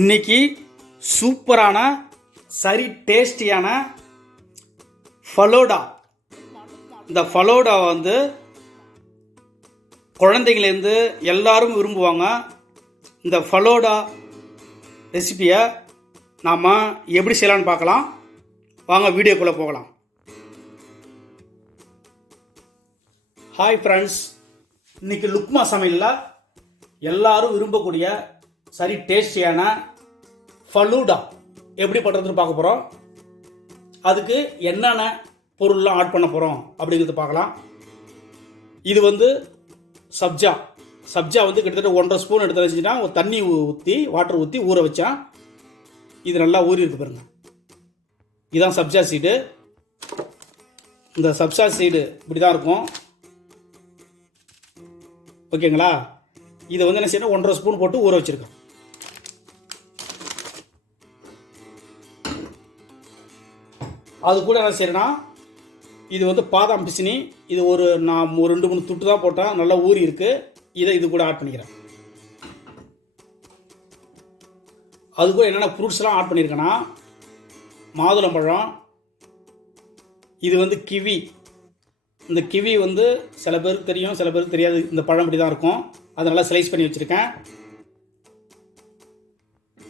இன்னைக்கு சூப்பரான சரி டேஸ்டியான ஃபலோடா. இந்த ஃபலோடா வந்து குழந்தைங்கலேருந்து எல்லாரும் விரும்புவாங்க. இந்த ஃபலோடா ரெசிபியை நாம் எப்படி செய்யலான்னு பார்க்கலாம். வாங்க வீடியோக்குள்ளே போகலாம். ஹாய் ஃப்ரெண்ட்ஸ், இன்றைக்கி லுக்மா சமையலில் எல்லாரும் விரும்பக்கூடிய சரி டேஸ்டியான ஃபலூடா எப்படி பண்ணுறதுன்னு பார்க்க போகிறோம். அதுக்கு என்னென்ன பொருள்லாம் ஆட் பண்ண போகிறோம் அப்படிங்கிறது பார்க்கலாம். இது வந்து சப்ஜா வந்து கிட்டத்தட்ட 1.5 ஸ்பூன் எடுத்து வச்சுன்னா ஒரு தண்ணி ஊற்றி வாட்டர் ஊற்றி ஊற வச்சா இது நல்லா ஊறி இருக்கு பாருங்க. இதுதான் சப்ஜா சீடு. இந்த சப்ஜா சீடு இப்படி தான் இருக்கும். ஓகேங்களா? இதை வந்து என்ன செய்யணும், 1.5 ஸ்பூன் போட்டு ஊற வச்சுருக்கேன். அது கூட என்ன செய்யறேன்னா, இது வந்து பாதாம் பிசினி. இது நான் 2-3 துட்டு தான் போட்டேன், நல்லா ஊறி இருக்கு. இதை இது கூட ஆட் பண்ணிக்கிறேன். அது கூட என்னென்ன ஃப்ரூட்ஸ்லாம் ஆட் பண்ணியிருக்கேன்னா, மாதுளம்பழம், இது வந்து கிவி. இந்த கிவி வந்து சில பேருக்கு தெரியும், சில பேருக்கு தெரியாது. இந்த பழம் இப்படி தான் இருக்கும். அதை நல்லா ஸ்லைஸ் பண்ணி வச்சுருக்கேன்.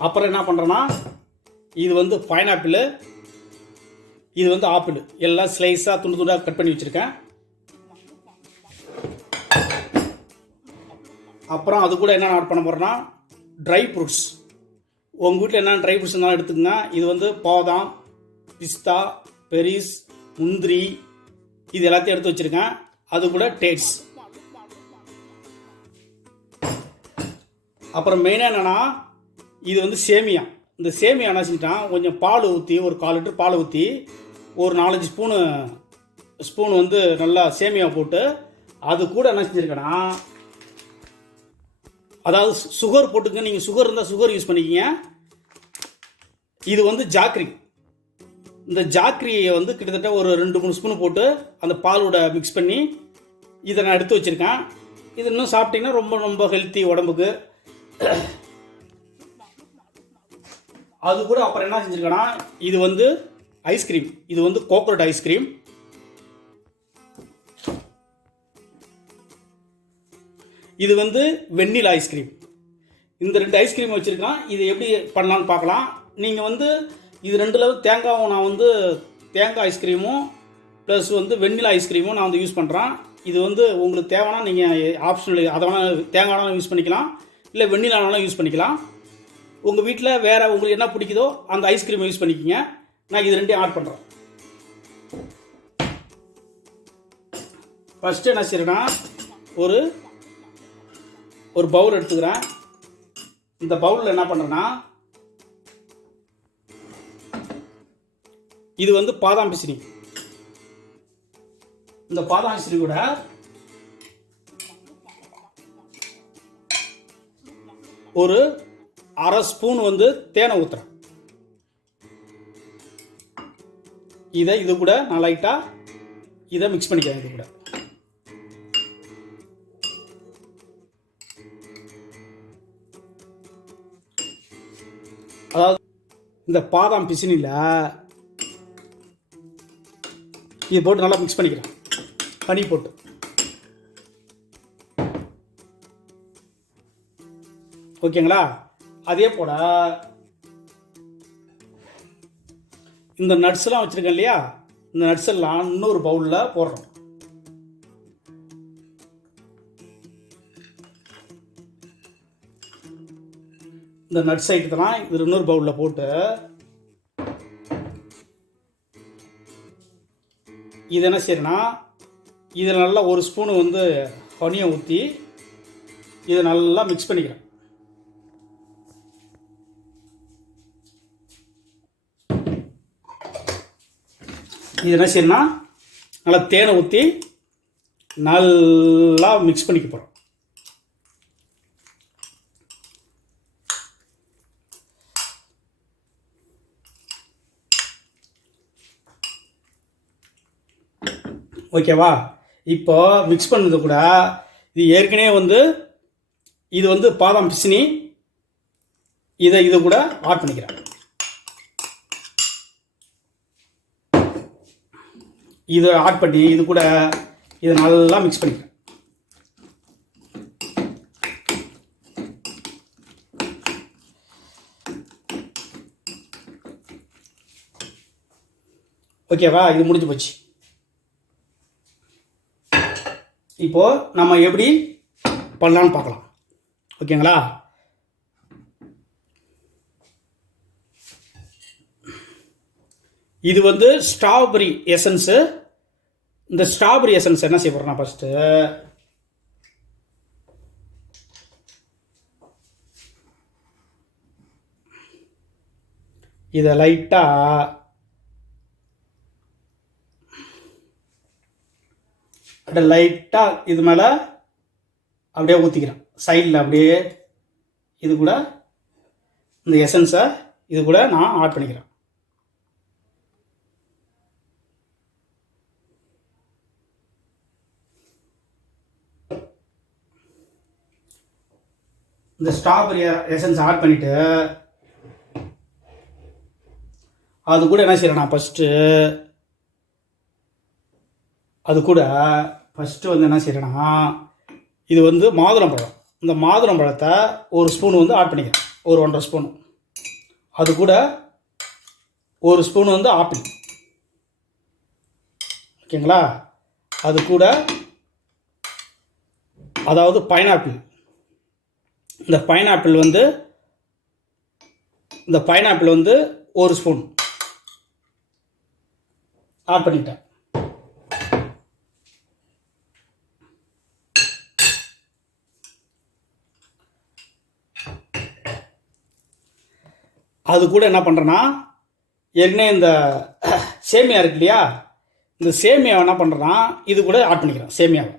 அப்புறம் என்ன பண்ணுறேன்னா, இது வந்து பைனாப்பிள், இது வந்து ஆப்பிள், எல்லாம் ஸ்லைஸாக துண்டு துண்டாக கட் பண்ணி வச்சுருக்கேன். அப்புறம் அது கூட என்ன ஆட் பண்ண போகிறேன்னா, ட்ரை ஃப்ரூட்ஸ். உங்கள் வீட்டில் என்ன ட்ரை ஃப்ரூட்ஸ் இருந்தாலும் எடுத்துக்கங்க. இது வந்து பாதாம், பிஸ்தா, பெரிஸ், முந்திரி, இது எல்லாத்தையும் எடுத்து வச்சுருக்கேன். அது கூட டேட்ஸ். அப்புறம் மெயினாக என்னென்னா, இது வந்து சேமியா. இந்த சேமியா என்ன செஞ்சிட்டான், கொஞ்சம் பால் ஊற்றி, ஒரு 1/4 லிட்டர் பால் ஊற்றி, ஒரு 4-5 ஸ்பூன் வந்து நல்லா சேமியா போட்டு, அது கூட என்ன செஞ்சுருக்கேன்னா, அதாவது சுகர் போட்டுங்க. நீங்கள் சுகர் இருந்தால் சுகர் யூஸ் பண்ணிக்கிங்க. இது வந்து ஜாக்ரி. இந்த ஜாக்ரியை வந்து கிட்டத்தட்ட ஒரு 2-3 ஸ்பூன் போட்டு அந்த பாலோட மிக்ஸ் பண்ணி இதை நான் எடுத்து வச்சுருக்கேன். இது இன்னும் சாப்பிட்டிங்கன்னா ரொம்ப ரொம்ப ஹெல்த்தி உடம்புக்கு. அது கூட அப்புறம் என்ன செஞ்சுருக்கேன்னா, இது வந்து ஐஸ்கிரீம். இது வந்து கோகோனட் ஐஸ்கிரீம். இது வந்து வெண்ணிலா ஐஸ்கிரீம். இந்த 2 ஐஸ்கிரீம் வச்சுருக்கேன். இது எப்படி பண்ணலான்னு பார்க்கலாம். நீங்கள் வந்து இது 2ல் தேங்காவும், நான் வந்து தேங்காய் ஐஸ்கிரீமும் ப்ளஸ் வந்து வெண்ணிலா ஐஸ்கிரீமும் நான் வந்து யூஸ் பண்ணுறேன். இது வந்து உங்களுக்கு தேவைன்னா நீங்கள் ஆப்ஷனல், அதை வேணால் தேங்காய்னாலும் யூஸ் பண்ணிக்கலாம், இல்லை வெண்ணிலானாலும் யூஸ் பண்ணிக்கலாம். உங்கள் வீட்டில் வேறு உங்களுக்கு என்ன பிடிக்குதோ அந்த ஐஸ்கிரீமை யூஸ் பண்ணிக்கோங்க. நான் இது 2 ஆட் பண்ணுறேன். ஃபஸ்ட்டு என்ன செய்யறேன்னா, ஒரு பவுல் எடுத்துக்கிறேன். இந்த பவுலில் என்ன பண்ணுறேன்னா, இது வந்து பாதாம் பிசினி. இந்த பாதாம் பிசினி கூட ஒரு 1/2 ஸ்பூன் வந்து தேனை ஊற்றுறேன். இது கூட நான் லைட்டாக இதை மிக்ஸ் பண்ணிக்கிறேன். இது கூட அதாவது இந்த பாதாம் பிசினியில் இது போட்டு நல்லா மிக்ஸ் பண்ணிக்கிறேன், பனி போட்டு. ஓகேங்களா? அதே போல் இந்த நட்ஸ்லாம் வச்சுருக்கேன் இல்லையா, இந்த நட்ஸ் எல்லாம் இன்னொரு பவுலில் போடுறோம். இந்த நட்ஸ் ஐட்டத்தெல்லாம் இது இன்னொரு பவுலில் போட்டு, இது என்ன செய்யறேன்னா, இதில் நல்லா 1 ஸ்பூனு வந்து ஹனியை ஊற்றி இதை நல்லா மிக்ஸ் பண்ணிக்கிறேன். இது என்ன செய்யணும்னா, நல்லா தேனை ஊற்றி நல்லா மிக்ஸ் பண்ணிக்க போகிறோம். ஓகேவா? இப்போ மிக்ஸ் பண்ணது கூட இது ஏற்கனவே வந்து இது வந்து பாதாம் பிசினி, இது கூட ஆட் பண்ணிக்கிறேன். இதை ஆட் பண்ணி இது கூட இதை நல்லா மிக்ஸ் பண்ணிக்கிறேன். ஓகேவா? இது முடிஞ்சு போச்சு. இப்போது நம்ம எப்படி பண்ணலான்னு பார்க்கலாம். ஓகேங்களா? இது வந்து ஸ்ட்ராபெரி எசன்ஸு. இந்த ஸ்ட்ராபெரி எசன்ஸ் என்ன செய்ய போகிறேன்னா, ஃபஸ்ட்டு இதை லைட்டாக இது மேலே அப்படியே ஊற்றிக்கிறேன். சைடில் அப்படியே இது கூட இந்த எசன்ஸை இது கூட நான் ஆட் பண்ணிக்கிறேன். இந்த ஸ்ட்ராபெரி எசன்ஸ் ஆட் பண்ணிவிட்டு அது கூட என்ன செய்கிறேன் நான் ஃபஸ்ட்டு வந்து என்ன செய்கிறேன்னா, இது வந்து மாதுளம்பழம். இந்த மாதுளம்பழத்தை ஒரு ஸ்பூன் வந்து ஆட் பண்ணிக்கிறேன், ஒரு 1.5 ஸ்பூன். அது கூட ஒரு ஸ்பூன் வந்து ஆப்பிள். ஓகேங்களா? அது கூட அதாவது பைனாப்பிள். இந்த பைனாப்பிள் வந்து ஒரு ஸ்பூன் ஆட் பண்ணிட்டேன். அது கூட என்ன பண்ணுறேன்னா, ஏற்கனவே இந்த சேமியா இருக்கு இல்லையா, இந்த சேமியாவை என்ன பண்ணுறேன்னா இது கூட ஆட் பண்ணிக்கிறேன். சேமியாவை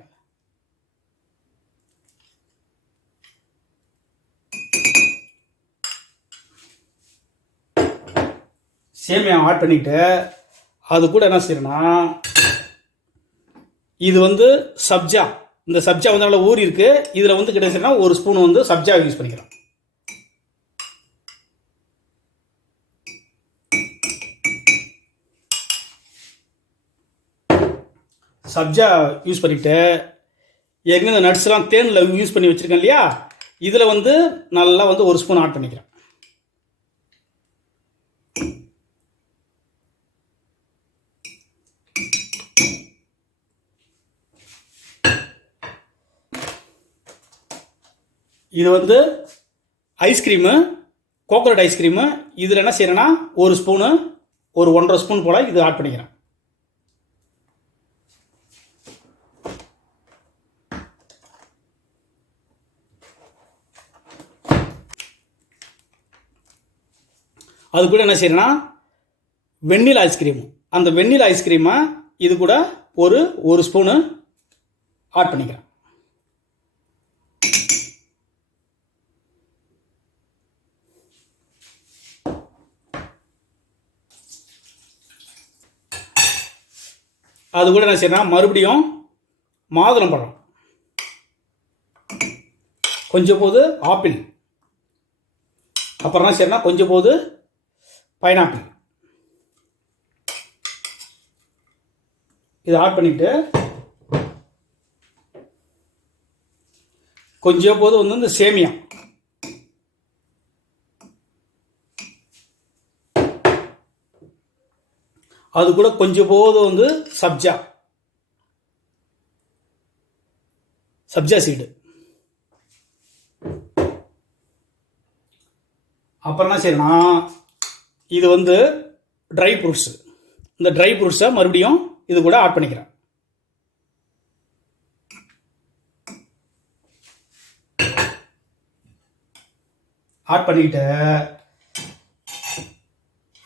ஆட் பண்ணிவிட்டு அது கூட என்ன செய்யறேன்னா, இது வந்து சப்ஜா. இந்த சப்ஜா வந்து நல்லா ஊறி இருக்கு. இதில் வந்து கிட்ட ஒரு ஸ்பூன் வந்து சப்ஜா யூஸ் பண்ணிக்கிறேன். சப்ஜா யூஸ் பண்ணிவிட்டு ஏற்கனவே இந்த நட்ஸ்லாம் தேனில் யூஸ் பண்ணி வச்சுருக்கேன் இல்லையா, இதில் வந்து நல்லா வந்து ஒரு ஸ்பூன் ஆட் பண்ணிக்கிறேன். இது வந்து ஐஸ்கிரீமு, கோகோனட் ஐஸ்கிரீமு. இதில் என்ன செய்கிறேன்னா ஒரு ஸ்பூனு, ஒரு 1.5 ஸ்பூன் போல் இது ஆட் பண்ணிக்கிறேன். அது கூட என்ன செய்யறேன்னா வெண்ணிலா ஐஸ்கிரீம். அந்த வெண்ணிலா ஐஸ்கிரீமை இது கூட ஒரு ஸ்பூனு ஆட் பண்ணிக்கிறேன். அது கூட என்ன செய்யறேன்னா மறுபடியும் மாதுளம்பழம், கொஞ்சம் போது ஆப்பிள், அப்புறம் என்ன செய்யறேன்னா கொஞ்சம் போது பைனாப்பிள். இதை ஆட் பண்ணிட்டு கொஞ்சம் போது வந்து இந்த சேமியா, அது கூட கொஞ்சம் போது வந்து சப்ஜா சீடு. அப்புறம் என்ன செய்யணும்னா இது வந்து ட்ரை ஃப்ரூட்ஸ். இந்த ட்ரை ஃப்ரூட்ஸை மறுபடியும் இது கூட ஆட் பண்ணிக்கிறேன். ஆட் பண்ணிட்டு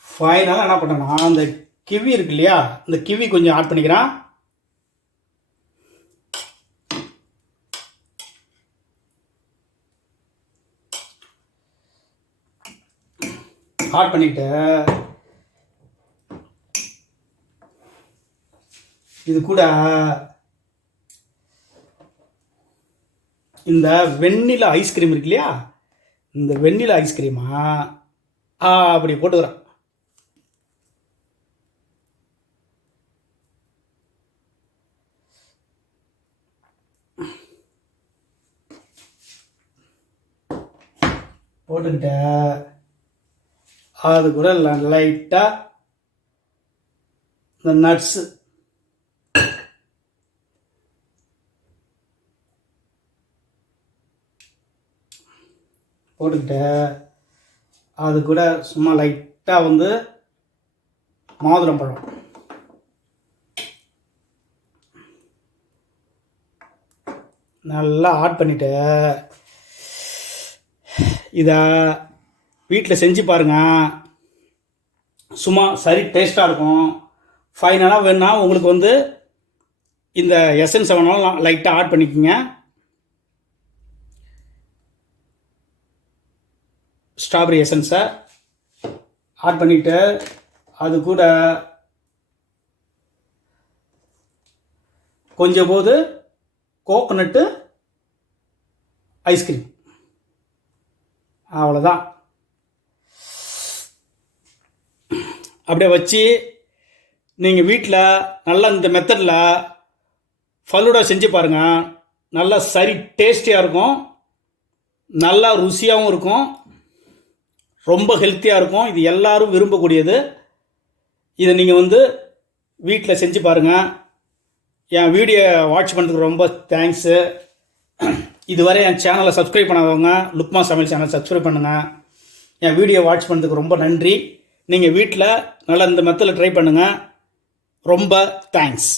ஃபைனலாக என்ன பண்ணேன்னா அந்த கிவி இருக்கு இல்லையா, இந்த கிவி கொஞ்சம் ஆட் பண்ணிக்கிறேன். ஆட் பண்ணிட்டு இது கூட இந்த வெண்ணிலா ஐஸ்கிரீம் இருக்கு இல்லையா, இந்த வெண்ணிலா ஐஸ்கிரீமா அப்படி போட்டுக்கிறேன். போட்டுக்கிட்ட அது கூட லைட்டாக இந்த நட்ஸு போட்டுக்கிட்ட அது கூட சும்மா லைட்டாக வந்து மாதுளம் பழம் நல்லா ஆட் பண்ணிவிட்டு இதை வீட்டில் செஞ்சு பாருங்கள். சும்மா சரி டேஸ்ட்டாக இருக்கும். ஃபைனலாக வேணுன்னா உங்களுக்கு வந்து இந்த எசன்ஸை வேணாலும் லைட்டாக ஆட் பண்ணிக்கோங்க. ஸ்ட்ராபெரி எசன்ஸை ஆட் பண்ணிவிட்டு அது கூட கொஞ்சம் போது கோகோனட்டு ஐஸ்கிரீம், அவ்வளோதான். அப்படியே வச்சு நீங்கள் வீட்டில் நல்லா இந்த மெத்தடில் ஃபலூடா செஞ்சு பாருங்கள். நல்லா சரி டேஸ்டியாக இருக்கும், நல்லா ருசியாகவும் இருக்கும், ரொம்ப ஹெல்த்தியாக இருக்கும். இது எல்லோரும் விரும்பக்கூடியது. இதை நீங்கள் வந்து வீட்டில் செஞ்சு பாருங்கள். என் வீடியோ வாட்ச் பண்ணுறதுக்கு ரொம்ப தேங்க்ஸு. இதுவரை என் சேனலை சப்ஸ்கிரைப் பண்ணாதவங்க லுக்மா சமையல் சேனல் சப்ஸ்கிரைப் பண்ணுங்கள். என் வீடியோ வாட்ச் பண்ணுறதுக்கு ரொம்ப நன்றி. நீங்கள் வீட்டில் நல்லா இந்த மெத்தடில் ட்ரை பண்ணுங்கள். ரொம்ப தேங்க்ஸ்.